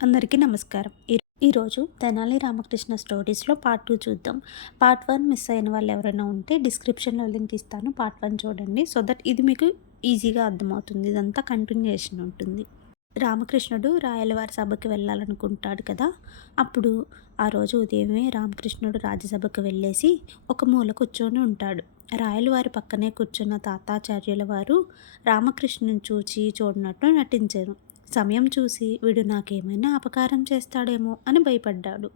అందరికీ నమస్కారం. ఈరోజు తెనాలి రామకృష్ణ స్టోరీస్లో పార్ట్ 2 చూద్దాం. పార్ట్ 1 మిస్ అయిన వాళ్ళు ఎవరైనా ఉంటే డిస్క్రిప్షన్లో లింక్ ఇస్తాను. పార్ట్ 1 చూడండి. సో దట్ ఇది మీకు ఈజీగా అర్థమవుతుంది. ఇదంతా కంటిన్యూయేషన్ ఉంటుంది. రామకృష్ణుడు రాయలవారి సభకి వెళ్ళాలనుకుంటాడు కదా. అప్పుడు ఆ రోజు ఉదయమే రామకృష్ణుడు రాజ్యసభకు వెళ్ళేసి ఒక మూల కూర్చొని ఉంటాడు. రాయలవారి పక్కనే కూర్చున్న తాతాచార్యుల వారు రామకృష్ణుని చూడనట్టు నటించారు. సమయం చూసి వీడు నాకేమైనా అపకారం చేస్తాడేమో అని భయపడ్డాడు.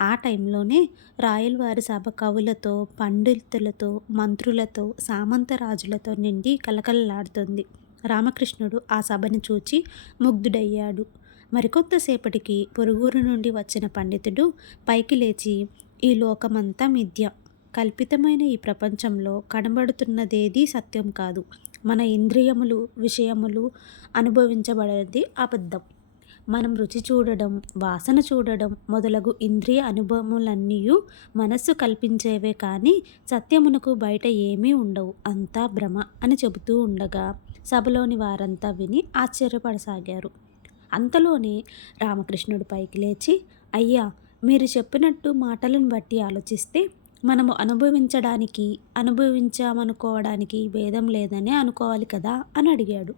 ఆ టైంలోనే రాయలవారి సభ కవులతో, పండితులతో, మంత్రులతో, సామంతరాజులతో నిండి కలకలలాడుతుంది. రామకృష్ణుడు ఆ సభని చూచి ముగ్ధుడయ్యాడు. మరికొంతసేపటికి పొరుగురు నుండి వచ్చిన పండితుడు పైకి లేచి, ఈ లోకమంతా మిథ్య, కల్పితమైన ఈ ప్రపంచంలో కనబడుతున్నదేదీ సత్యం కాదు, మన ఇంద్రియములు, విషయములు అనుభవించబడేది అబద్ధం. మనం రుచి చూడడం, వాసన చూడడం మొదలగు ఇంద్రియ అనుభవములన్నీ మనస్సు కల్పించేవే కానీ సత్యమునకు బయట ఏమీ ఉండవు, అంతా భ్రమ అని చెబుతూ ఉండగా సభలోని వారంతా విని ఆశ్చర్యపడసాగారు. అంతలోనే రామకృష్ణుడు పైకి లేచి, అయ్యా, మీరు చెప్పినట్టు మాటలను బట్టి ఆలోచిస్తే మనము అనుభవించామనుకోవడానికి భేదం లేదని అనుకోవాలి కదా అని అడిగాడు.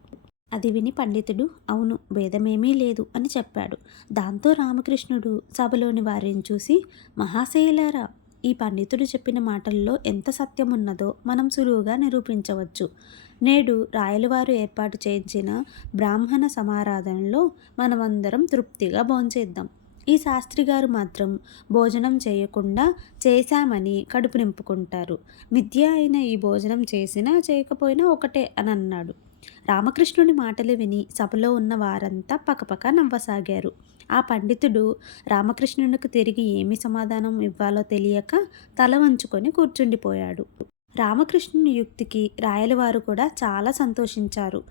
అది విని పండితుడు, అవును, భేదమేమీ లేదు అని చెప్పాడు. దాంతో రామకృష్ణుడు సభలోని వారిని చూసి, మహాశయులారా, ఈ పండితుడు చెప్పిన మాటల్లో ఎంత సత్యం ఉన్నదో మనం సులువుగా నిరూపించవచ్చు. నేడు రాయలవారు ఏర్పాటు చేయించిన బ్రాహ్మణ సమారాధనలో మనమందరం తృప్తిగా భోంచేద్దాం. ఈ శాస్త్రి గారు మాత్రం భోజనం చేయకుండా చేశామని కడుపు నింపుకుంటారు. మిథ్య అయిన ఈ భోజనం చేసినా చేయకపోయినా ఒకటే అని అన్నాడు. రామకృష్ణుని మాటలు విని సభలో ఉన్న వారంతా పకపక నవ్వసాగారు. ఆ పండితుడు రామకృష్ణునికి తిరిగి ఏమి సమాధానం ఇవ్వాలో తెలియక తల వంచుకొని కూర్చుండిపోయాడు. రామకృష్ణుని యుక్తికి రాయలవారు కూడా చాలా సంతోషించారు.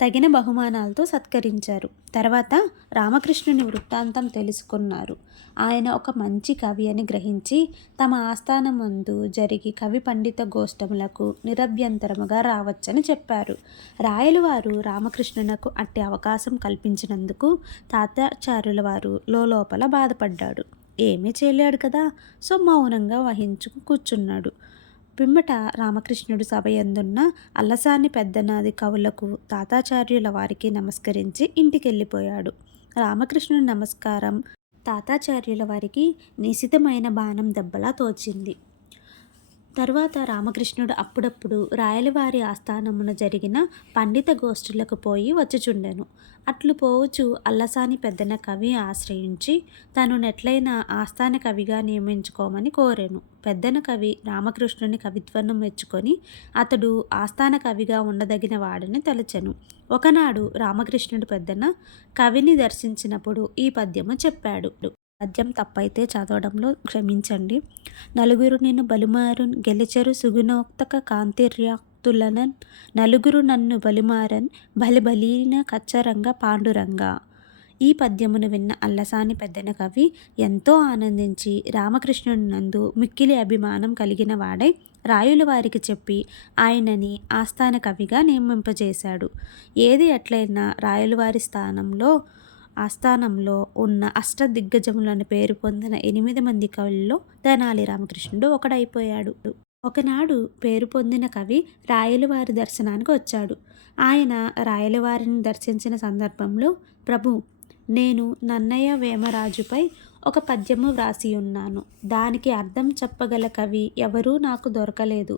తగిన బహుమానాలతో సత్కరించారు. తర్వాత రామకృష్ణుని వృత్తాంతం తెలుసుకున్నారు. ఆయన ఒక మంచి కవి అని గ్రహించి తమ ఆస్థానం ముందు జరిగి కవి పండిత గోష్ఠములకు నిరభ్యంతరముగా రావచ్చని చెప్పారు. రాయలవారు రామకృష్ణునకు అట్టి అవకాశం కల్పించినందుకు తాతాచార్యుల వారు లోపల బాధపడ్డాడు. ఏమీ చేయలేడు కదా, సో మౌనంగా వహించుకు కూర్చున్నాడు. పిమ్మట రామకృష్ణుడు సభ యందున్న అల్లసాని పెద్దనాది కవులకు, తాతాచార్యుల వారికి నమస్కరించి ఇంటికెళ్ళిపోయాడు. రామకృష్ణుడి నమస్కారం తాతాచార్యుల వారికి నిశితమైన బాణం దెబ్బలా తోచింది. తరువాత రామకృష్ణుడు అప్పుడప్పుడు రాయలవారి ఆస్థానమున జరిగిన పండిత గోష్ఠులకు పోయి వచ్చుచుండెను. అట్లు పోవచ్చు అల్లసాని పెద్దన కవి ఆశ్రయించి తను నెట్లైనా ఆస్థాన కవిగా నియమించుకోమని కోరెను. పెద్దన కవి రామకృష్ణుని కవిత్వను మెచ్చుకొని అతడు ఆస్థాన కవిగా ఉండదగిన వాడని తలచెను. ఒకనాడు రామకృష్ణుడు పెద్దన కవిని దర్శించినప్పుడు ఈ పద్యము చెప్పాడు. పద్యం తప్పైతే చదవడంలో క్షమించండి. నలుగురు నిన్ను బలుమారున్ గెలిచెరు సుగుణోక్తక కాంతిర్యాక్తులనన్ నలుగురు నన్ను బలిమారన్ బలిబలీన కచ్చరంగ పాండురంగ. ఈ పద్యమును విన్న అల్లసాని పెద్దన కవి ఎంతో ఆనందించి రామకృష్ణుని నందు మిక్కిలి అభిమానం కలిగిన వాడై రాయుల వారికి చెప్పి ఆయనని ఆస్థాన కవిగా నియమింపజేశాడు. ఏది ఎట్లయినా రాయులవారి ఆస్థానంలో ఉన్న అష్టదిగ్గజములను పేరు పొందిన 8 మంది కవుల్లో తెనాలి రామకృష్ణుడు ఒకడైపోయాడు. ఒకనాడు పేరు పొందిన కవి రాయలవారి దర్శనానికి వచ్చాడు. ఆయన రాయలవారిని దర్శించిన సందర్భంలో, ప్రభు, నేను నన్నయ్య వేమరాజుపై ఒక పద్యము వ్రాసి ఉన్నాను. దానికి అర్థం చెప్పగల కవి ఎవరూ నాకు దొరకలేదు.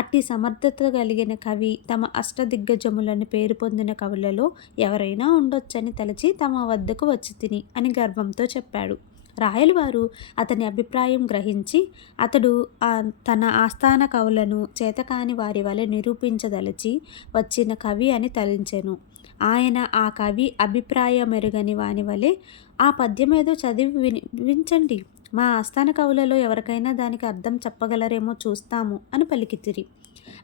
అట్టి సమర్థత కలిగిన కవి తమ అష్టదిగ్గజములను పేరు పొందిన కవులలో ఎవరైనా ఉండొచ్చని తలచి తమ వద్దకు వచ్చి తిని అని గర్వంతో చెప్పాడు. రాయలవారు అతని అభిప్రాయం గ్రహించి అతడు తన ఆస్థాన కవులను చేతకాని వారి వలె నిరూపించదలచి వచ్చిన కవి అని తలించెను. ఆయన ఆ కవి అభిప్రాయమెరుగని వాని వలె ఆ పద్యమేదో చదివి వినిపించండి, మా ఆస్థాన కవులలో ఎవరికైనా దానికి అర్థం చెప్పగలరేమో చూస్తాము అని పలికితిరి.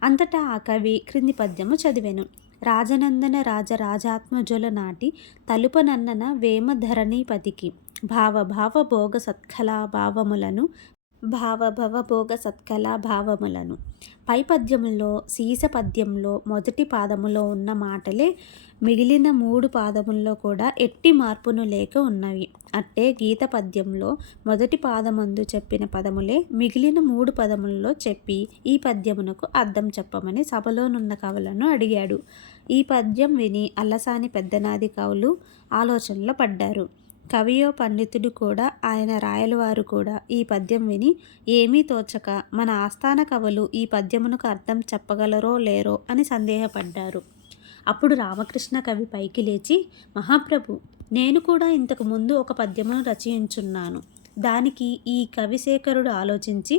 అంతటా ఆ కవి క్రింది పద్యము చదివెను. రాజనందన రాజాత్మజుల నాటి తలుపనన్నన వేమ ధరణీపతికి భావ భోగ సత్కళా భావములను భావభవ భోగ సత్కళా భావములను. పై పద్యములో సీస పద్యంలో మొదటి పాదములో ఉన్న మాటలే మిగిలిన 3 పాదముల్లో కూడా ఎట్టి మార్పును లేక ఉన్నవి. అట్టే గీత పద్యంలో మొదటి పాదమందు చెప్పిన పదములే మిగిలిన 3 పదములలో చెప్పి ఈ పద్యమునకు అర్థం చెప్పమని సభలోనున్న కవులను అడిగాడు. ఈ పద్యం విని అల్లసాని పెద్దనాది కవులు ఆలోచనలో పడ్డారు. కవియో పండితుడు కూడా, ఆయన రాయలవారు కూడా ఈ పద్యం విని ఏమీ తోచక మన ఆస్థాన కవులు ఈ పద్యమునకు అర్థం చెప్పగలరో లేరో అని సందేహపడ్డారు. అప్పుడు రామకృష్ణ కవి పైకి లేచి, మహాప్రభు, నేను కూడా ఇంతకు ముందు ఒక పద్యమును రచయించున్నాను. దానికి ఈ కవిశేఖరుడు ఆలోచించి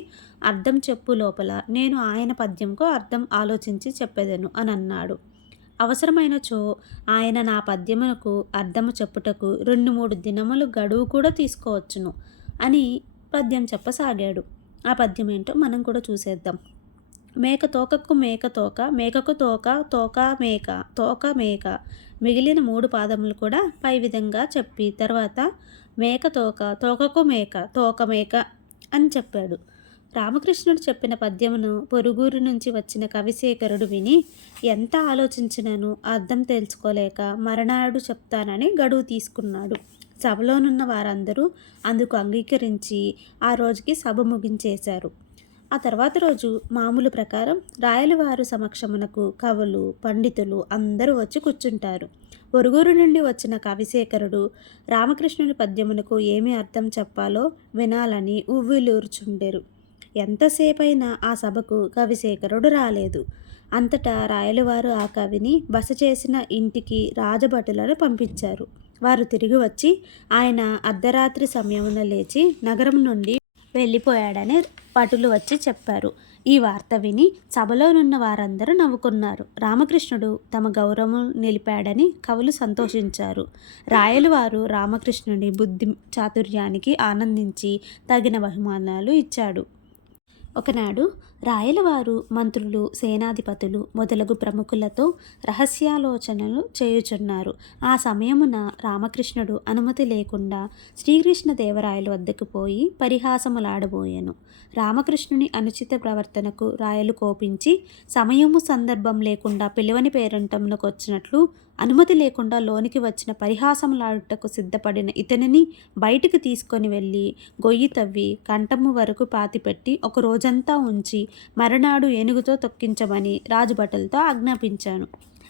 అర్థం చెప్పు లోపల నేను ఆయన పద్యంకు అర్థం ఆలోచించి చెప్పెదను అని అన్నాడు. అవసరమైనచో ఆయన నా పద్యమునకు అర్థము చెప్పుటకు 2-3 దినములు గడువు కూడా తీసుకోవచ్చును అని పద్యం చెప్పసాగాడు. ఆ పద్యం ఏంటో మనం కూడా చూసేద్దాం. మేక తోకకు మేక తోక, మేకకు తోక, తోక మేక, తోక మేక. మిగిలిన 3 పాదములు కూడా పై విధంగా చెప్పి తర్వాత మేక తోక, తోకకు మేక, తోక మేక అని చెప్పాడు. రామకృష్ణుడు చెప్పిన పద్యమును పొరుగురు నుంచి వచ్చిన కవిశేఖరుడు విని ఎంత ఆలోచించినను అర్థం తెలుసుకోలేక మరనాడు చెప్తానని గడువు తీసుకున్నాడు. సభలోనున్న వారందరూ అందుకు అంగీకరించి ఆ రోజుకి సభ ముగించేశారు. ఆ తర్వాత రోజు మామూలు ప్రకారం రాయలవారు సమక్షమునకు కవులు పండితులు అందరూ వచ్చి కూర్చుంటారు. పొరుగురు నుండి వచ్చిన కవిశేఖరుడు రామకృష్ణుని పద్యమునకు ఏమి అర్థం చెప్పాలో వినాలని ఉవ్విలూర్చుండెరు. ఎంతసేపైనా ఆ సభకు కవిశేఖరుడు రాలేదు. అంతటా రాయలవారు ఆ కవిని బస చేసిన ఇంటికి రాజభటులను పంపించారు. వారు తిరిగి వచ్చి ఆయన అర్ధరాత్రి సమయమున లేచి నగరం నుండి వెళ్ళిపోయాడని భటులు వచ్చి చెప్పారు. ఈ వార్త విని సభలోనున్న వారందరూ నవ్వుకున్నారు. రామకృష్ణుడు తమ గౌరవం నిలిపాడని కవులు సంతోషించారు. రాయలవారు రామకృష్ణుడి బుద్ధి చాతుర్యానికి ఆనందించి తగిన బహుమానాలు ఇచ్చాడు. ఒకనాడు రాయలవారు మంత్రులు, సేనాధిపతులు మొదలగు ప్రముఖులతో రహస్యాలోచనలు చేయుచున్నారు. ఆ సమయమున రామకృష్ణుడు అనుమతి లేకుండా శ్రీకృష్ణదేవరాయల వద్దకు పోయి పరిహాసములాడబోయెను. రామకృష్ణుని అనుచిత ప్రవర్తనకు రాయలు కోపించి సమయము సందర్భం లేకుండా పిలువని పేరంటమునకు వచ్చినట్లు అనుమతి లేకుండా లోనికి వచ్చిన పరిహాసములాడుటకు సిద్ధపడిన ఇతనిని బయటికి తీసుకొని వెళ్ళి గొయ్యి తవ్వి కంఠము వరకు పాతిపెట్టి ఒక రోజంతా ఉంచి మరనాడు ఏనుగుతో తొక్కించమని రాజభటులతో ఆజ్ఞాపించాను.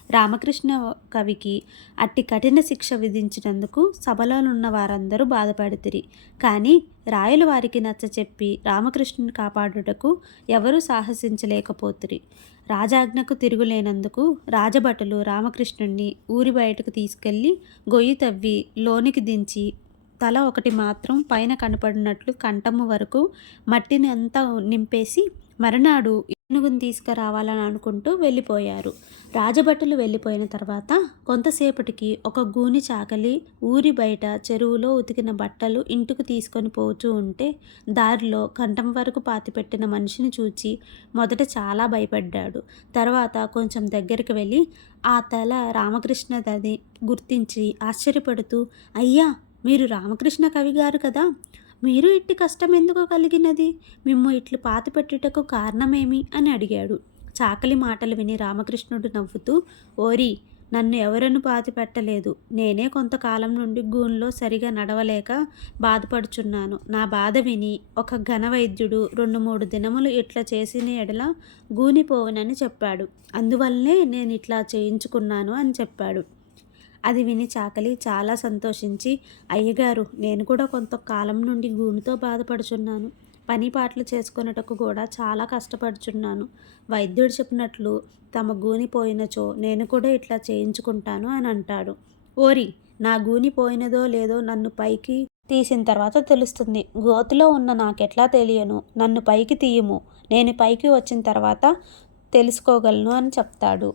రామకృష్ణ కవికి అట్టి కఠిన శిక్ష విధించినందుకు సభలోనున్న వారందరూ బాధపడితిరి. కానీ రాయల వారికి నచ్చచెప్పి రామకృష్ణుని కాపాడుటకు ఎవరూ సాహసించలేకపోతిరి. రాజాజ్ఞకు తిరుగులేనందుకు రాజభటులు రామకృష్ణుణ్ణి ఊరి బయటకు తీసుకెళ్ళి గొయ్యి తవ్వి లోనికి దించి తల ఒకటి మాత్రం పైన కనపడినట్లు కంఠము వరకు మట్టిని అంతా నింపేసి మరునాడు ఏనుగుని తీసుకురావాలని అనుకుంటూ వెళ్ళిపోయారు. రాజభటులు వెళ్ళిపోయిన తర్వాత కొంతసేపటికి ఒక గూని చాకలి ఊరి బయట చెరువులో ఉతికిన బట్టలు ఇంటికి తీసుకొని పోతూ ఉంటే దారిలో కంఠం వరకు పాతిపెట్టిన మనిషిని చూచి మొదట చాలా భయపడ్డాడు. తర్వాత కొంచెం దగ్గరికి వెళ్ళి ఆ తల రామకృష్ణది గుర్తించి ఆశ్చర్యపడుతూ, అయ్యా, మీరు రామకృష్ణ కవి గారు కదా, మీరు ఇట్టి కష్టం ఎందుకు కలిగినది, మిమ్ము ఇట్లు పాతిపెట్టుటకు కారణమేమి అని అడిగాడు. చాకలి మాటలు విని రామకృష్ణుడు నవ్వుతూ, ఓరి, నన్ను ఎవరను పాతిపెట్టలేదు. నేనే కొంతకాలం నుండి గూన్లో సరిగా నడవలేక బాధపడుచున్నాను. నా బాధ విని ఒక ఘన వైద్యుడు 2-3 దినములు ఇట్లా చేసిన ఎడల గూనిపోవనని చెప్పాడు. అందువల్లనే నేను ఇట్లా చేయించుకున్నాను అని చెప్పాడు. అది విని చాకలి చాలా సంతోషించి, అయ్యగారు, నేను కూడా కొంతకాలం నుండి గూనితో బాధపడుచున్నాను. పని పాటలు చేసుకొనుటకు కూడా చాలా కష్టపడుచున్నాను. వైద్యుడు చెప్పినట్లు తమ గూని పోయినచో నేను కూడా ఇట్లా చేయించుకుంటాను అని అంటాడు. ఓరి, నా గూని పోయినదో లేదో నన్ను పైకి తీసిన తర్వాత తెలుస్తుంది. గోతిలో ఉన్న నాకెట్లా తెలియను. నన్ను పైకి తీయము, నేను పైకి వచ్చిన తర్వాత తెలుసుకోగలను అని చెప్తాడు.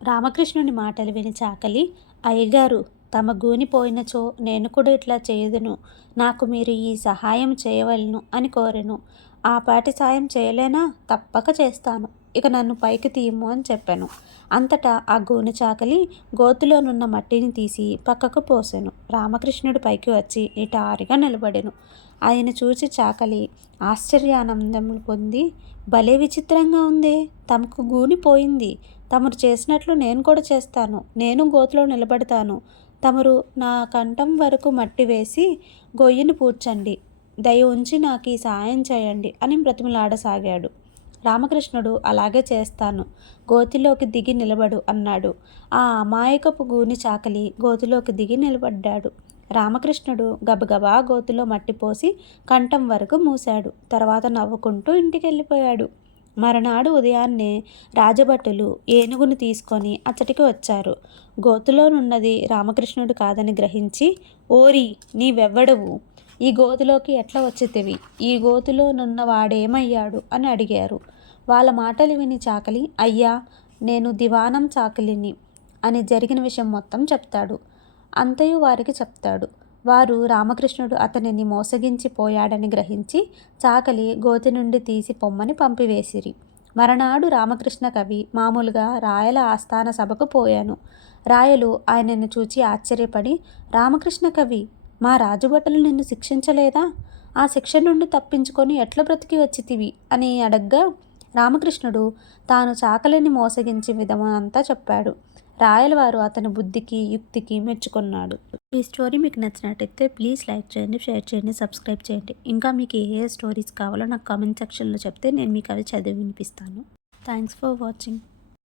రామకృష్ణుని మాటలు విని చాకలి, అయ్యగారు, తమ గూని పోయినచో నేను కూడా ఇట్లా చేయదును. నాకు మీరు ఈ సహాయం చేయవలను అని కోరెను. ఆ పాటి సాయం చేయలేనా? తప్పక చేస్తాను. ఇక నన్ను పైకి తీయము అని చెప్పాను. అంతటా ఆ గోనె చాకలి గోతిలోనున్న మట్టిని తీసి పక్కకు పోసెను. రామకృష్ణుడు పైకి వచ్చి నిటారుగా నిలబడెను. ఆయన చూచి చాకలి ఆశ్చర్యానందములు పొంది, భలే విచిత్రంగా ఉందే, తమకు గూని పోయింది. తమరు చేసినట్లు నేను కూడా చేస్తాను. నేను గోతిలో నిలబడతాను. తమరు నా కంఠం వరకు మట్టి వేసి గొయ్యిని పూడ్చండి. దయ ఉంచి నాకు ఈ సాయం చేయండి అని బ్రతిమలాడసాగాడు. రామకృష్ణుడు అలాగే చేస్తాను, గోతిలోకి దిగి నిలబడు అన్నాడు. ఆ అమాయకపు గూని చాకలి గోతిలోకి దిగి నిలబడ్డాడు. రామకృష్ణుడు గబగబా గోతిలో మట్టి పోసి కంఠం వరకు మూశాడు. తర్వాత నవ్వుకుంటూ ఇంటికి వెళ్ళిపోయాడు. మరునాడు ఉదయాన్నే రాజభటులు ఏనుగును తీసుకొని అచ్చటికి వచ్చారు. గోతిలోనున్నది రామకృష్ణుడు కాదని గ్రహించి, ఓరి నీవెవ్వడవు, ఈ గోతిలోకి ఎట్లా వచ్చితివి, ఈ గోతిలో నున్న వాడేమయ్యాడు అని అడిగారు. వాళ్ళ మాటలు విని చాకలి, అయ్యా నేను దివానం చాకలిని అని జరిగిన విషయం మొత్తం చెప్తాడు. అంతయు వారికి చెప్తాడు. వారు రామకృష్ణుడు అతనిని మోసగించి పోయాడని గ్రహించి చాకలి గోతి నుండి తీసి పొమ్మని పంపివేసిరి. మరనాడు రామకృష్ణ కవి మామూలుగా రాయల ఆస్థాన సభకు పోయాను. రాయలు ఆయనను చూచి ఆశ్చర్యపడి, రామకృష్ణ కవి, మా రాజుభటులు నిన్ను శిక్షించలేదా? ఆ శిక్ష నుండి తప్పించుకొని ఎట్లా బ్రతికి వచ్చితివి అని అడగ్గా, రామకృష్ణుడు తాను చాకలిని మోసగించి విధమంతా చెప్పాడు. రాయలవారు అతని బుద్ధికి యుక్తికి మెచ్చుకున్నాడు. ఈ స్టోరీ మీకు నచ్చినట్టయితే ప్లీజ్ లైక్ చేయండి, షేర్ చేయండి, సబ్స్క్రైబ్ చేయండి. ఇంకా మీకు ఏ స్టోరీస్ కావాలో నాకు కామెంట్ సెక్షన్లో చెప్తే నేను మీకు అవి చదివి వినిపిస్తాను. Thanks for watching.